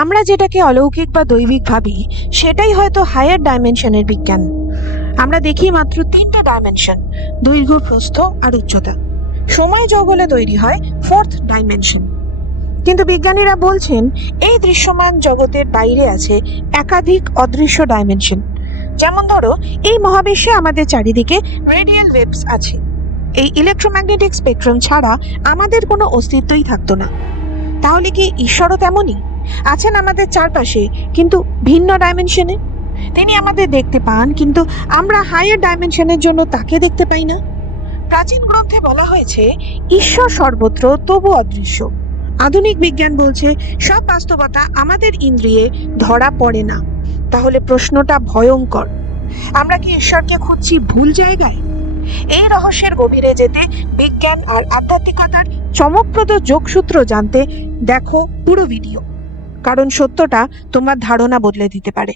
আমরা যেটাকে অলৌকিক বা দৈবিক ভাবি সেটাই হয়তো হায়ার ডাইমেনশনের বিজ্ঞান। আমরা দেখি মাত্র 3টে ডাইমেনশন, দৈর্ঘ্য, প্রস্থ আর উচ্চতা। সময় যোগ হলে তৈরি হয় 4th ডাইমেনশন। কিন্তু বিজ্ঞানীরা বলছেন এই দৃশ্যমান জগতের বাইরে আছে একাধিক অদৃশ্য ডাইমেনশন। যেমন ধরো, এই মহাবিশ্বে আমাদের চারিদিকে রেডিয়াল ওয়েভস আছে। এই ইলেকট্রোম্যাগনেটিক স্পেকট্রাম ছাড়া আমাদের কোনো অস্তিত্বই থাকতো না। তাহলে কি ঈশ্বরও তেমনই আছেন আমাদের চারপাশে, কিন্তু ভিন্ন ডাইমেনশনে? তিনি আমাদের দেখতে পান, কিন্তু আমরা হায়ার ডাইমেনশনের জন্য তাকে দেখতে পাই না। প্রাচীন গ্রন্থে বলা হয়েছে ঈশ্বর সর্বত্র, তবু অদৃশ্য। আধুনিক বিজ্ঞান বলছে সব বাস্তবতা আমাদের ইন্দ্রিয়ে ধরা পড়ে না। তাহলে প্রশ্নটা ভয়ঙ্কর, আমরা কি ঈশ্বরকে খুঁজছি ভুল জায়গায়? এই রহস্যের গভীরে যেতে, বিজ্ঞান আর আধ্যাত্মিকতার চমকপ্রদ যোগসূত্র জানতে দেখো পুরো ভিডিও, কারণ সত্যটা তোমার ধারণা বদলে দিতে পারে।